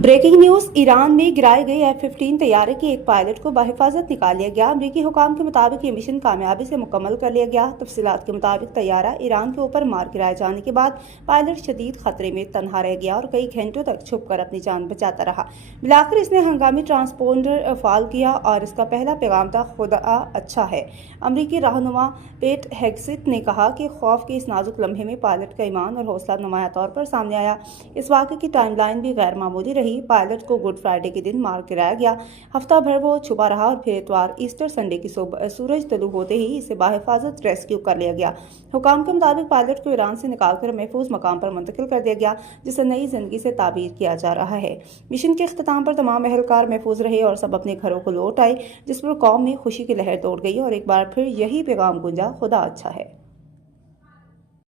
Breaking news. Iran में गिराए गए F-15 तैयारे के एक पायलट को बाहिफाजत निकाल लिया गया। अमरीकी हुकाम के मुताबिक ये मिशन कामयाबी से मुकम्मल कर लिया गया। तफसीलात के मुताबिक तैयारा ईरान के ऊपर मार गिराए जाने के बाद पायलट शदीद खतरे में तनहा रह गया और कई घंटों तक छुपकर अपनी जान बचाता रहा। बिलाखिर इसने हंगामी ट्रांसपोंडर फाल किया और इसका पहला पैगाम था, खुदा अच्छा है। अमरीकी रहनुमा पेट हेग्सेट ने कहा कि खौफ के इस नाजुक लम्हे में पायलट का ईमान और हौसला नुमाया तौर पर सामने आया। इस वाक़े की टाइमलाइन भी गैर मामूली रही। पायलट को गुड फ्राइडे के दिन मार गिराया गया। हफ्ता भर वो छुपा रहा और फिर इतवार ईस्टर संडे की सुबह सूरज तलू होते ही इसे बाहिफाजत रेस्क्यू कर लिया गया। हुकाम के मुताबिक पायलट को ईरान से निकालकर महफूज मकाम पर मुंतकिल कर दिया गया, जिसे नई जिंदगी से ताबीर किया जा रहा है। मिशन के इख्तिताम पर तमाम एहलकार महफूज रहे और सब अपने घरों को लौट आए, जिस पर कौम में खुशी की लहर दौड़ गई और एक बार फिर यही पैगाम गूंजा, खुदा अच्छा है।